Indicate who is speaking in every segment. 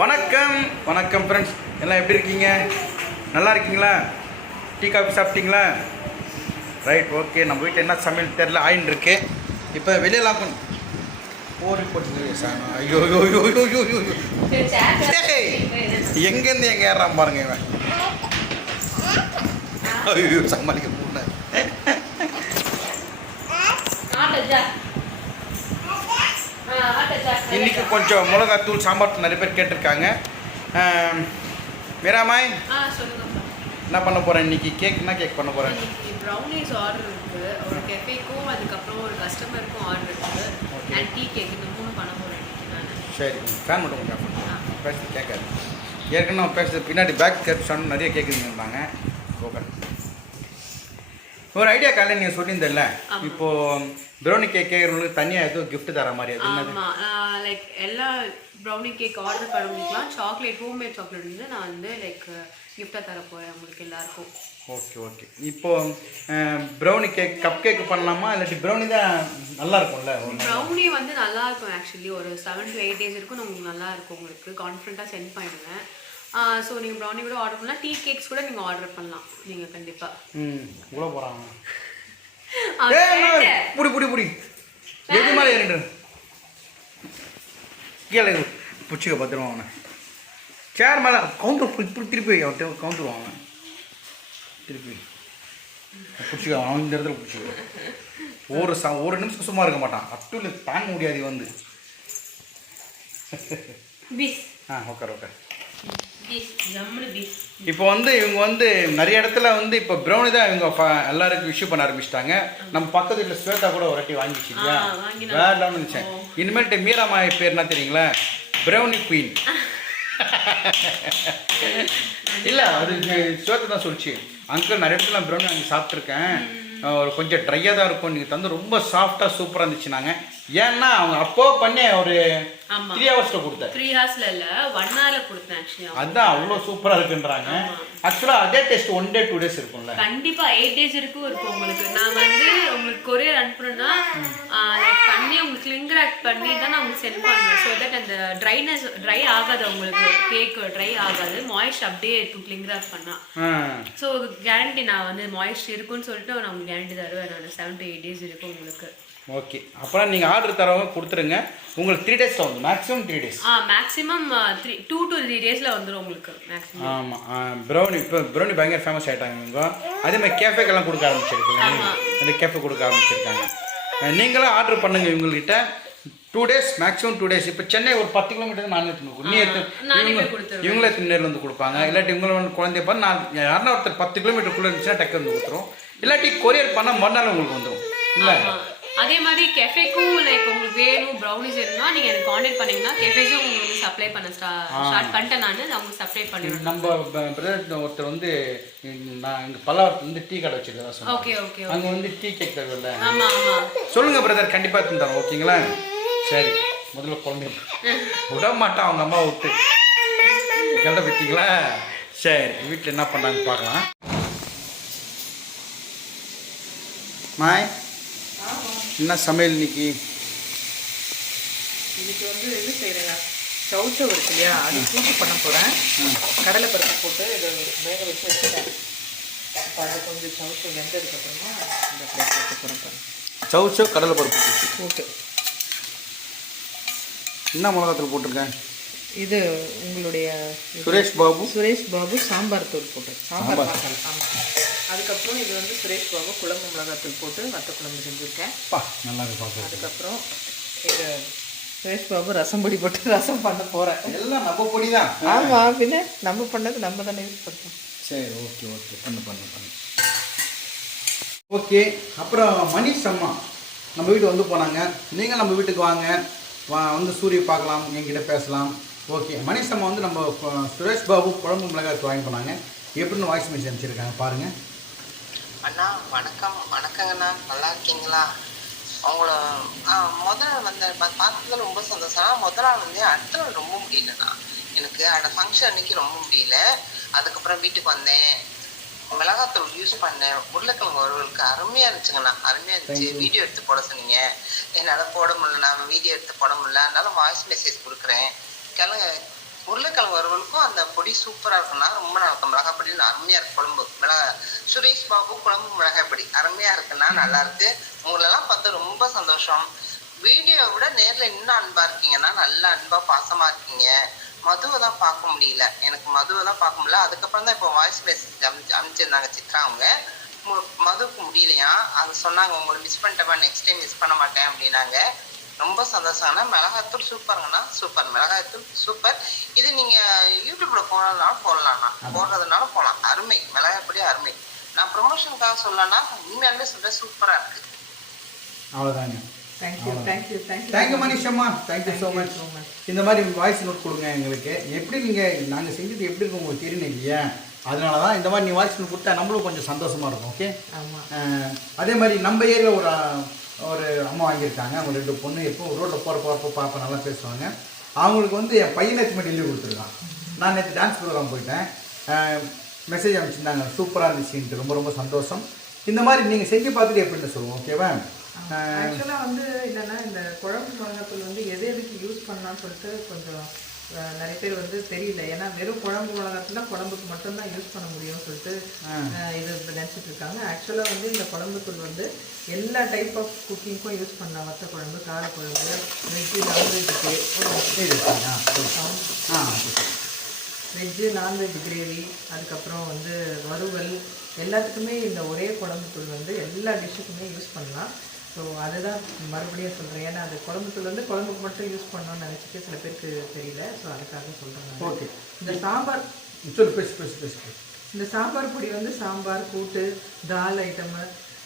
Speaker 1: வணக்கம் வணக்கம் ஃப்ரெண்ட்ஸ் எல்லாம் எப்படி இருக்கீங்க நல்லா இருக்கீங்களா டீ காஃபி சாப்பிட்டீங்களா ரைட் ஓகே நம்ம வீட்டில் என்ன சமையல் தெரில ஆயின் இருக்கு இப்போ வெளியெல்லாம் கொண்டு போர் போட்டு ஐயோ எங்கேருந்து எங்கே ஏறான் பாருங்க இவன் ஐயோ சமாளிக்க போன இன்னைக்கு கொஞ்சம் மிளகாத்தூள் சாம்பார் நிறைய பேர் கேட்டிருக்காங்க வீராமாய் என்ன பண்ண போகிறேன் இன்னைக்கு கேக் கேக் பண்ண போகிறேன்
Speaker 2: ப்ரௌனிஸ் ஆர்டர் இருக்குது ஒரு கெஃபேக்கும் அதுக்கப்புறம் ஒரு கஸ்டமருக்கும் ஆர்டர் இருக்குது அண்ட் டீ கேக் இந்த மூணு பண்ண போகிறேன்
Speaker 1: சரி ஃபேன் மட்டும் கொஞ்சம் பேசுறது கேட்காது ஏற்கனவே பேசுறது பின்னாடி பேக் கேப் சவுண்ட் நிறைய கேட்குதுன்னு இருந்தாங்க ஓகே ஒரு ஐடியா காலையில் நீங்கள் சொல்லியிருந்தல இப்போ ப்ரௌனி கேக் கேட்குறவங்களுக்கு தனியாக எதுவும் கிஃப்ட் தர மாதிரி
Speaker 2: அது லைக் எல்லா ப்ரௌனி கேக் ஆர்டர் பண்ணவங்களுக்குலாம் சாக்லேட் மேட் சாக்லேட் வந்து நான் வந்து லைக் கிஃப்டாக தர போகிறேன் உங்களுக்கு எல்லாருக்கும்
Speaker 1: ஓகே ஓகே இப்போ ப்ரௌனி கேக் கப் கேக் பண்ணலாமா இல்லாட்டி ப்ரௌனி தான் நல்லா இருக்கும்ல
Speaker 2: ப்ரௌனி வந்து நல்லா இருக்கும் ஆக்சுவலி ஒரு செவன் டு எயிட் டேஸ் இருக்கும் உங்களுக்கு நல்லா இருக்கும் உங்களுக்கு கான்ஃபிடண்ட்டாக சென்ட் பண்ணிடுவேன் ஸோ நீங்கள் ப்ரௌனி கூட ஆர்டர் பண்ணலாம் டீ கேக்ஸ் கூட நீங்கள் ஆர்டர் பண்ணலாம் நீங்கள் கண்டிப்பாக
Speaker 1: ம் இவ்வளோ போகிறாங்க புடி புடி புடி எது மாதிரி ஏறிடு கீழே பிடிச்சிக்க பார்த்துருவான் அவனை சேர் மேலே கவுண்டர் இப்படி திருப்பி அவன் கவுண்டர் அவன் திருப்பி பிடிச்சிக்க அவன் இந்த இடத்துல பிடிச்சிக்க ஒரு ச ஒரு நிமிஷம் சும்மா இருக்க மாட்டான் அட்டுல தாங்க முடியாது வந்து ஆ ஓகே ஓகே இப்போ வந்து இவங்க வந்து நிறைய இடத்துல வந்து இப்போ ப்ரௌனி தான் இவங்க எல்லாருக்கும் இஷ்யூ பண்ண ஆரம்பிச்சிட்டாங்க நம்ம பக்கத்து வீட்டில் ஸ்வேதா கூட ஒரு வாட்டி வாங்கிச்சு வேற இல்லாமல் நினச்சேன் இனிமேல்ட்டு மீரா மாய பேர்னா தெரியுங்களா ப்ரௌனி குயின் இல்லை அது ஸ்வேதா தான் சொல்லிச்சு அங்கே நிறைய இடத்துல நான் ப்ரௌனி வாங்கி சாப்பிட்ருக்கேன் ஒரு கொஞ்சம் ட்ரையாக தான் இருக்கும் நீங்கள் தந்து ரொம்ப சாஃப்டாக சூப்பராக இருந்துச்சு நாங்கள் ஏன்னா அவங்க அப்போ பண்ணி ஒரு த்ரீ ஹவர்ஸ்ல கொடுத்தேன் த்ரீ ஹவர்ஸ்ல இல்ல ஒன் ஹவர்ல கொடுத்தேன் அதுதான் அதான் அவ்வளோ சூப்பரா இருக்குன்றாங்க ஆக்சுவலா அதே taste one day two days இருக்கும்ல
Speaker 2: கண்டிப்பா எயிட் டேஸ் இருக்கும் இருக்கும் உங்களுக்கு நான் வந்து உங்களுக்கு கொரியர் அனுப்புறேன்னா பண்ணி உங்களுக்கு லிங்க் ரேக் பண்ணி தான் நான் உங்களுக்கு சென்ட் பண்ணுவேன் ஸோ தட் அந்த ட்ரைனஸ் ட்ரை ஆகாது உங்களுக்கு கேக் ட்ரை ஆகாது மாய்ஸ்ட் அப்படியே இருக்கும் லிங்க் ரேக் பண்ணா ஸோ கேரண்டி நான் வந்து மாய்ஸ்ட் இருக்கும்னு சொல்லிட்டு நான் உங்களுக்கு கேரண்டி தருவேன் நான் செவன் டு எயிட் டேஸ் இருக்கும் உங்களுக்கு
Speaker 1: ஓகே அப்புறம் நீங்கள் ஆர்டர் தரவங்க கொடுத்துருங்க உங்களுக்கு த்ரீ டேஸ் வந்து மேக்ஸிமம் த்ரீ டேஸ்
Speaker 2: ஆ maximum three two to three டேஸில் வந்துடும் உங்களுக்கு
Speaker 1: மேக்ஸிமம் ஆமாம் ப்ரௌனி இப்போ ப்ரௌனி பயங்கர ஃபேமஸ் ஆகிட்டாங்க இவங்க அதே மாதிரி கேஃபேக்கெல்லாம் கொடுக்க ஆரம்பிச்சிருக்காங்க அந்த கேஃபே கொடுக்க ஆரம்பிச்சிருக்காங்க நீங்களும் ஆர்டர் பண்ணுங்கள் இவங்ககிட்ட two days maximum two days இப்போ சென்னை ஒரு பத்து கிலோமீட்டர் நான் எடுத்துன்னு நீ
Speaker 2: எடுத்து
Speaker 1: இவங்களே திருநெல் வந்து கொடுப்பாங்க இல்லாட்டி இவங்கள வந்து குழந்தைய பார்த்து நான் யாருன்னா ஒருத்தர் பத்து கிலோமீட்டருக்குள்ளே இருந்துச்சுன்னா டக்கு வந்து கொடுத்துரும் இல்லாட்டி கொரியர் பண்ணால் மறுநாள் உங்களுக்கு வந்துடும் இல்லை
Speaker 2: அதே மாதிரி கெஃபேக்கும் லைக் உங்களுக்கு வேணும் ப்ரௌனிஸ் வேணும்னா நீங்கள் எனக்கு காண்டாக்ட் பண்ணீங்கன்னா கெஃபேஸும் உங்களுக்கு வந்து சப்ளை பண்ண ஸ்டா ஸ்டார்ட் பண்ணிட்டேன் நான் அவங்க சப்ளை பண்ணிடுவேன்
Speaker 1: நம்ம பிரதர் ஒருத்தர் வந்து நான் இங்கே பல்லாவரத்துல வந்து டீ கடை வச்சிருக்கேன் ஓகே ஓகே அங்கே வந்து டீ கேக் தருவில்ல ஆமாம் ஆமாம் சொல்லுங்கள் பிரதர் கண்டிப்பாக தந்துடுறோம் ஓகேங்களா சரி முதல்ல குழந்தை விட மாட்டான் அவங்க அம்மா விட்டு கிளட பற்றிங்களா சரி வீட்டில் என்ன பண்ணாங்கன்னு பார்க்கலாம் மாய் என்ன சமையல் இன்னைக்கு
Speaker 2: இன்னைக்கு வந்து இது செய்கிறேன் சவுச்சவ் இருக்கு இல்லையா அது கூட்டு பண்ண போகிறேன் கடலை பருப்பு போட்டு இதை வேக வச்சு வச்சுட்டேன் இப்போ அதை கொஞ்சம் சவுச்சவ் வெந்ததுக்கப்புறமா இந்த பிளேட் போட்டு போகிறேன்
Speaker 1: சவுச்சவ் கடலை பருப்பு கூட்டு என்ன மிளகாத்தூள் போட்டிருக்கேன்
Speaker 2: இது உங்களுடைய சுரேஷ் பாபு சுரேஷ் பாபு சாம்பார் தூள் போட்டு சாம்பார் மசாலா ஆமாம் அதுக்கப்புறம் இது வந்து சுரேஷ் பாபு குழம்பு மிளகாத்தூள் போட்டு வத்த குழம்பு செஞ்சுருக்கேன் நல்லா இருக்கு அதுக்கப்புறம் இது சுரேஷ் பாபு ரசம் பொடி போட்டு ரசம் பண்ண போகிறேன்
Speaker 1: எல்லாம் நம்ம பொடி தான்
Speaker 2: ஆமாம் பின்ன நம்ம பண்ணது நம்ம தானே யூஸ் பண்ணுறோம்
Speaker 1: சரி ஓகே ஓகே பண்ணு பண்ணு பண்ணு ஓகே அப்புறம் மணிஷ் அம்மா நம்ம வீட்டுக்கு வந்து போனாங்க நீங்கள் நம்ம வீட்டுக்கு வாங்க வா வந்து சூரிய பார்க்கலாம் எங்கிட்ட பேசலாம் ஓகே மணிஷ் அம்மா வந்து நம்ம சுரேஷ் பாபு குழம்பு மிளகாய் வாங்கி போனாங்க எப்படின்னு வாய்ஸ் மெசேஜ் அனுப்பிச்சிருக்காங்க பாருங்கள்
Speaker 3: அண்ணா வணக்கம் வணக்கங்கண்ணா நல்லா இருக்கீங்களா அவங்கள முதல்ல வந்த பார்த்ததுல ரொம்ப சந்தோஷம் முதல் நாள் வந்து அடுத்த நாள் ரொம்ப முடியலண்ணா எனக்கு அந்த ஃபங்க்ஷன் அன்னைக்கு ரொம்ப முடியல அதுக்கப்புறம் வீட்டுக்கு வந்தேன் மிளகாத்தூள் யூஸ் பண்ணேன் உருளைக்கிழங்கு வறுவலுக்கு அருமையா இருந்துச்சுங்கண்ணா அருமையா இருந்துச்சு வீடியோ எடுத்து போட சொன்னீங்க என்னால் போட முடியல நான் வீடியோ எடுத்து போட முடியல அதனால வாய்ஸ் மெசேஜ் கொடுக்குறேன் கிளங்க உருளைக்கிழங்கு வறுவலுக்கும் அந்த பொடி சூப்பராக இருக்குன்னா ரொம்ப நல்லா இருக்கும் மிளகாய் பொடி அருமையாக இருக்கு குழம்பு மிளகா சுரேஷ் பாபு குழம்பு மிளகாய் பொடி அருமையாக இருக்குன்னா நல்லா இருக்கு உங்களெல்லாம் பார்த்து ரொம்ப சந்தோஷம் வீடியோவை விட நேரில் இன்னும் அன்பாக இருக்கீங்கன்னா நல்லா அன்பாக பாசமாக இருக்கீங்க மதுவை தான் பார்க்க முடியல எனக்கு மதுவை தான் பார்க்க முடியல அதுக்கப்புறம் தான் இப்போ வாய்ஸ் மெசேஜ் அமிச்சு அமிச்சிருந்தாங்க சித்ரா அவங்க மதுவுக்கு முடியலையா அது சொன்னாங்க உங்களை மிஸ் பண்ணிட்டப்பா நெக்ஸ்ட் டைம் மிஸ் பண்ண மாட்டேன் அப்படின்னாங்க ரொம்ப சந்தோஷம்னா மிளகாத்தூள் சூப்பருங்கண்ணா சூப்பர் மிளகாய்த்தூள் சூப்பர் இது நீங்க யூடியூப்ல போனதுனால போடலாம்ண்ணா போடுறதுனால போகலாம் அருமை மிளகாய்ப்படி அருமை நான் ப்ரொமோஷனுக்காக சொல்லலன்னா உண்மையாலுமே சொல்றேன் சூப்பரா இருக்கு
Speaker 1: அவ்வளோதாங்க
Speaker 2: தேங்க்யூ தேங்க்யூ தேங்க்யூ
Speaker 1: தேங்க்யூ மனிஷம்மா தேங்க்யூ ஸோ மச் ஸோ இந்த மாதிரி வாய்ஸ் நோட் கொடுங்க எங்களுக்கு எப்படி நீங்கள் நாங்கள் செஞ்சது எப்படி இருக்கும் உங்களுக்கு தெரியணும் இல்லையா அதனால தான் இந்த மாதிரி நீ வாய்ஸ் நோட் கொடுத்தா நம்மளும் கொஞ்சம் சந்தோஷமாக இருக்கும் ஓகே அதே மாதிரி நம்ம ஏரியாவில் ஒரு ஒரு அம்மா வாங்கியிருக்காங்க அவங்க ரெண்டு பொண்ணு எப்போ ரோட்டில் போகிற போகிறப்போ பார்ப்போம் நல்லா பேசுவாங்க அவங்களுக்கு வந்து என் பையனை மட்டும் லீவ் கொடுத்துருக்கான் நான் நேற்று டான்ஸ் ப்ரோக்ராம் போயிட்டேன் மெசேஜ் அனுப்பிச்சிருந்தாங்க சூப்பராக இருந்துச்சுன்ட்டு ரொம்ப ரொம்ப சந்தோஷம் இந்த மாதிரி நீங்கள் செஞ்சு பார்த்துட்டு எப்படின்னு சொல்லுவோம் ஓகேவா
Speaker 2: ஆக்சுவலாக வந்து என்னென்னா இந்த குழம்பு மிளகாத்தூள் வந்து எது எதுக்கு யூஸ் பண்ணலாம்னு சொல்லிட்டு கொஞ்சம் நிறைய பேர் வந்து தெரியல ஏன்னா வெறும் குழம்பு மிளகாத்துல குழம்புக்கு மட்டும்தான் யூஸ் பண்ண முடியும்னு சொல்லிட்டு இது நினச்சிட்டு இருக்காங்க ஆக்சுவலாக வந்து இந்த தூள் வந்து எல்லா டைப் ஆஃப் குக்கிங்க்கும் யூஸ் பண்ணலாம் மற்ற குழம்பு காரக்குழம்பு வெஜ்ஜு நான்வெஜ்ஜுக்கு வெஜ்ஜு நான்வெஜ் கிரேவி அதுக்கப்புறம் வந்து வறுவல் எல்லாத்துக்குமே இந்த ஒரே குழம்புத்தூள் வந்து எல்லா டிஷ்ஷுக்குமே யூஸ் பண்ணலாம் ஸோ அதுதான் மறுபடியும் சொல்கிறேன் ஏன்னா அது குழம்புத்தூள் வந்து குழம்புக்கு மட்டும் யூஸ் பண்ணணும்னு நினச்சிட்டு சில பேருக்கு தெரியல ஸோ அதுக்காக சொல்கிறேன் ஓகே இந்த சாம்பார் சொல் பேசு பேசு பேசு இந்த சாம்பார் பொடி வந்து சாம்பார் கூட்டு தால் ஐட்டமு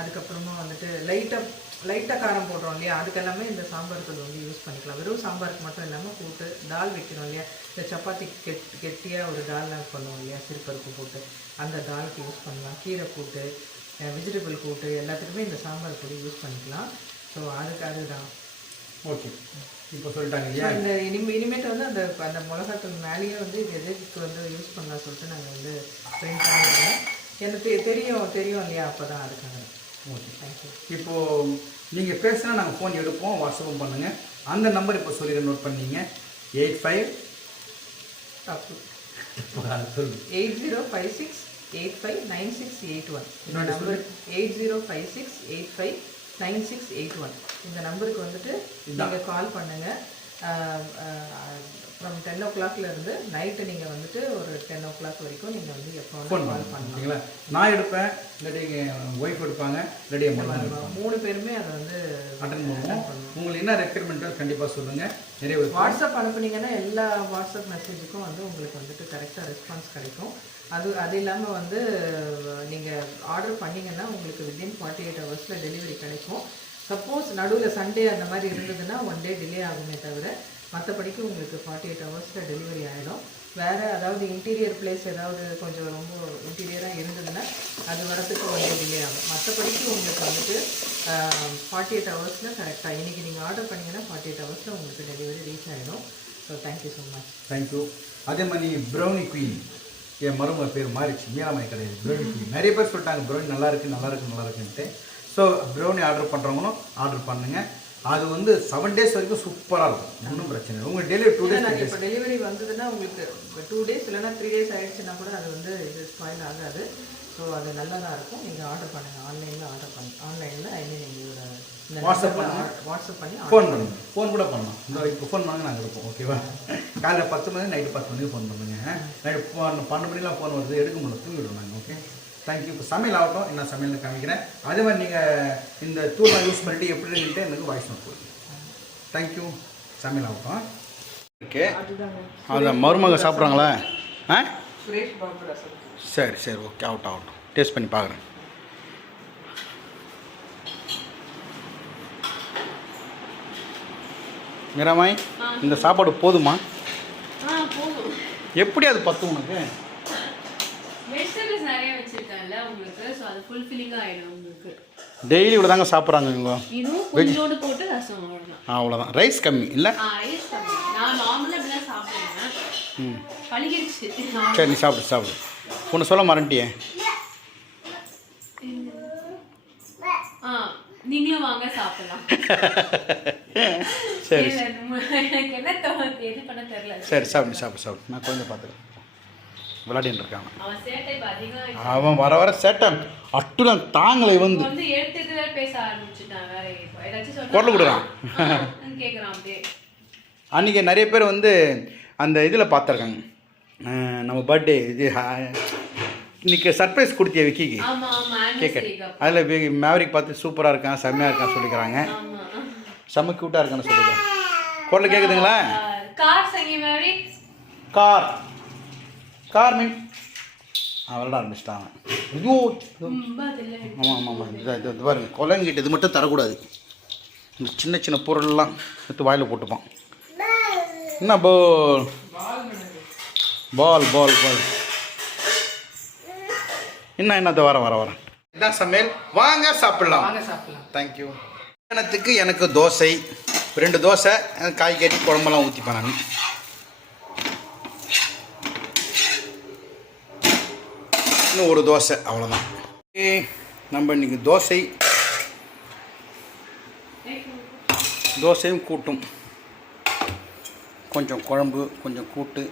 Speaker 2: அதுக்கப்புறமா வந்துட்டு லைட்டாக லைட்டாக காரம் போடுறோம் இல்லையா அதுக்கெல்லாமே இந்த சாம்பார் தூள் வந்து யூஸ் பண்ணிக்கலாம் வெறும் சாம்பாருக்கு மட்டும் இல்லாமல் கூட்டு தால் வைக்கிறோம் இல்லையா இந்த சப்பாத்தி கெட் கெட்டியாக ஒரு தால் பண்ணுவோம் இல்லையா சிறுபருப்பு போட்டு அந்த தாலுக்கு யூஸ் பண்ணலாம் கீரை கூட்டு வெஜிடபிள் கூட்டு எல்லாத்துக்குமே இந்த சாம்பார் பொடி யூஸ் பண்ணிக்கலாம் ஸோ அதுக்கு அதுதான் ஓகே இப்போ சொல்லிட்டாங்க இந்த இனிமே இனிமேட்டு வந்து அந்த அந்த மிளகாத்தூள் மேலேயே வந்து இது எதுக்கு வந்து யூஸ் பண்ணலாம் சொல்லிட்டு நாங்கள் வந்து ட்ரெயின் பண்ணிடுவோம் எனக்கு தெரியும் தெரியும் இல்லையா அப்போ தான் அதுக்காக ஓகே தேங்க்யூ இப்போது நீங்கள் பேசுனா நாங்கள் ஃபோன் எடுப்போம் வாட்ஸ்அப்பும் பண்ணுங்கள் அந்த நம்பர் இப்போ சொல்லி நோட் பண்ணிங்க eight five eight zero five six eight five nine six eight one என்னோட number eight zero five six eight five nine six eight one இந்த நம்பருக்கு வந்துட்டு நீங்கள் கால் பண்ணுங்கள் ஃப்ரம் டென் ஓ கிளாக்லேருந்து நைட்டு நீங்கள் வந்துட்டு ஒரு டென் ஓ கிளாக் வரைக்கும் நீங்கள் வந்து எப்போ ஃபோன் கால் நான் எடுப்பேன் இல்லாட்டி எங்கள் ஒய்ஃப் எடுப்பாங்க இல்லாட்டி எங்கள் மூணு பேருமே அதை வந்து அட்டன் பண்ணுவோம் உங்களுக்கு என்ன ரெக்யர்மெண்ட்டோ கண்டிப்பாக சொல்லுங்கள் நிறைய வாட்ஸ்அப் அனுப்புனீங்கன்னா எல்லா வாட்ஸ்அப் மெசேஜுக்கும் வந்து உங்களுக்கு வந்துட்டு கரெக்டாக ரெஸ்பான்ஸ் கிடைக்கும் அது அது இல்லாமல் வந்து நீங்கள் ஆர்டர் பண்ணிங்கன்னா உங்களுக்கு வித்தின் ஃபார்ட்டி எயிட் ஹவர்ஸில் டெலிவரி கிடைக்கும் சப்போஸ் நடுவில் சண்டே அந்த மாதிரி இருந்ததுன்னா ஒன் டே டிலே ஆகுமே தவிர மற்றபடிக்கு உங்களுக்கு ஃபார்ட்டி எயிட் ஹவர்ஸில் டெலிவரி ஆகிடும் வேறு அதாவது இன்டீரியர் பிளேஸ் ஏதாவது கொஞ்சம் ரொம்ப இன்டீரியராக இருந்ததுன்னா அது வரத்துக்கு கொஞ்சம் டிலே ஆகும் மற்றபடிக்கு உங்களுக்கு வந்துட்டு ஃபார்ட்டி எயிட் ஹவர்ஸில் கரெக்டாக இன்றைக்கி நீங்கள் ஆர்டர் பண்ணிங்கன்னா ஃபார்ட்டி எயிட் ஹவர்ஸில் உங்களுக்கு டெலிவரி ரீச் ஆகிடும் so thank you so much thank you அதே மாதிரி ப்ரௌனி குயின் என் மருமக பேர் மாறிச்சு மீனாமணி கிடையாது ப்ரௌனி குயின் நிறைய பேர் சொல்லிட்டாங்க ப்ரௌனி நல்லா இருக்குது நல்லா நல்லா இருக்குன்ட்டு ஸோ ப்ரௌனி ஆர்டர் பண்ணுறவங்களும் ஆர்டர் பண்ணுங்கள் அது வந்து செவன் டேஸ் வரைக்கும் சூப்பராக இருக்கும் ஒன்றும் பிரச்சனை இல்லை உங்கள் டெலிவரி டூ டேஸ் இப்போ டெலிவரி வந்ததுன்னா உங்களுக்கு டூ டேஸ் இல்லைன்னா த்ரீ டேஸ் ஆகிடுச்சுன்னா கூட அது வந்து இது ஸ்பாயில் ஆகாது ஸோ அது நல்லதாக இருக்கும் நீங்கள் ஆர்டர் பண்ணுங்கள் ஆன்லைனில் ஆர்டர் பண்ணி ஆன்லைனில் ஐ மீன் எங்களோட வாட்ஸ்அப் பண்ணி வாட்ஸ்அப் பண்ணி ஃபோன் பண்ணுங்கள் ஃபோன் கூட பண்ணலாம் இந்த இப்போ ஃபோன் பண்ணாங்க நாங்கள் இருப்போம் ஓகேவா காலையில் பத்து மணி நைட்டு பத்து மணிக்கு ஃபோன் பண்ணுங்கள் நைட்டு பன்னெண்டு மணிலாம் ஃபோன் வருது எடுக்க முடியல தூங்கிடுவோம் நாங்கள் ஓகே தேங்க்யூ இப்போ சமையல் ஆகட்டும் என்ன சமையல் காமிக்கிறேன் அதே மாதிரி நீங்கள் இந்த தூளை யூஸ் பண்ணிட்டு எப்படின்ட்டு எனக்கு வாய்ஸ் நோட் கொடுங்க தேங்க்யூ சமையல் ஆகட்டும் ஓகே அதான் மருமக சாப்பிட்றாங்களா ஆ சரி சரி ஓகே அவுட் ஆகட்டும் டேஸ்ட் பண்ணி பார்க்குறேன் மிராமாய் இந்த சாப்பாடு போதுமா எப்படி அது பத்து உனக்கு வெஜிடபிள்ஸ் நிறைய உங்களுக்கு அது உங்களுக்கு டெய்லி இவ்வளோ தாங்க சாப்பிட்றாங்க இவங்க கொஞ்சோண்டு போட்டு ரசம் அவ்வளோதான் அவ்வளோதான் ரைஸ் கம்மி இல்லை ரைஸ் கம்மி நான் நார்மலாக இப்படிலாம் சாப்பிடுவேன் பழகிடுச்சு சரி நீ சாப்பிடு சாப்பிடு ஒன்று சொல்ல மறந்துட்டியே நீங்களும் வாங்க சாப்பிடலாம் சரி எனக்கு என்ன எது பண்ண தெரியல சரி சாப்பிடு சாப்பிடு சாப்பிடு நான் கொஞ்சம் பார்த்துக்கிறேன் விளையாடின்னு இருக்காங்க அவன் வர வர சேட்டன் அட்டுடன் தாங்களை வந்து குரல் கொடுக்குறான் அன்றைக்கி நிறைய பேர் வந்து அந்த இதில் பார்த்துருக்காங்க நம்ம பர்த்டே இது இன்னைக்கு சர்ப்ரைஸ் கொடுத்திய விக்கிக்கு கேட்க அதில் மேவரிக் பார்த்து சூப்பராக இருக்கான் செம்மையாக இருக்கான் சொல்லிக்கிறாங்க செம்ம க்யூட்டாக இருக்கான்னு சொல்லிக்கிறாங்க குரல் கேட்குதுங்களா கார் கார் கார்மின் விளாட ஆரம்பிச்சிட்டாங்க ஐயோ ஆமாம் ஆமாம் ஆமாம் இது இது பாருங்க கொலங்கிட்டு இது மட்டும் தரக்கூடாது இந்த சின்ன சின்ன பொருள்லாம் எடுத்து வாயில் போட்டுப்பான் என்ன பால் பால் பால் பால் என்ன என்ன வரேன் வரேன் வரேன் என்ன சமையல் வாங்க சாப்பிட்லாம் தேங்க்யூ எனக்கு தோசை ரெண்டு தோசை காய்கறி குழம்பெல்லாம் ஊற்றிப்பேன் நான் இன்னும் ஒரு தோசை அவ்வளோதான் நம்ம இன்றைக்கி தோசை தோசையும் கூட்டும் கொஞ்சம் குழம்பு கொஞ்சம் கூட்டு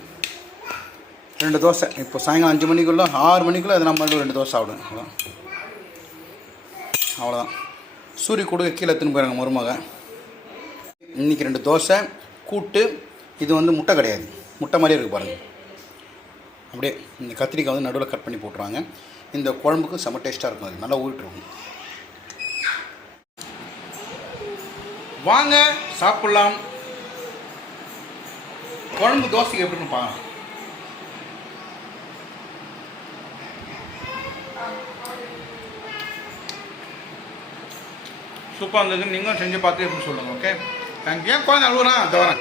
Speaker 2: ரெண்டு தோசை இப்போ சாயங்காலம் அஞ்சு மணிக்குள்ளே ஆறு மணிக்குள்ளே அது நம்ம ரெண்டு தோசை ஆகிடும் அவ்வளோதான் அவ்வளோதான் சூரிய கொடுக்க கீழே திரும்ப போயிடுங்க மருமக இன்றைக்கி ரெண்டு தோசை கூட்டு இது வந்து முட்டை கிடையாது முட்டை மாதிரியே இருக்குது பாருங்கள் அப்படியே இந்த கத்திரிக்காய் வந்து நடுவில் கட் பண்ணி போட்டுருவாங்க இந்த குழம்புக்கு செம்ம டேஸ்ட்டாக இருக்கும் அது நல்லா ஊட்டிருக்கும் வாங்க சாப்பிட்லாம் குழம்பு தோசைக்கு எப்படின்னு பாருங்க சூப்பராக இருந்தது நீங்களும் செஞ்சு பார்த்து எப்படி சொல்லுங்கள் ஓகே தேங்க்யூ ஏன் குழந்தை அழுகுறான் தவிர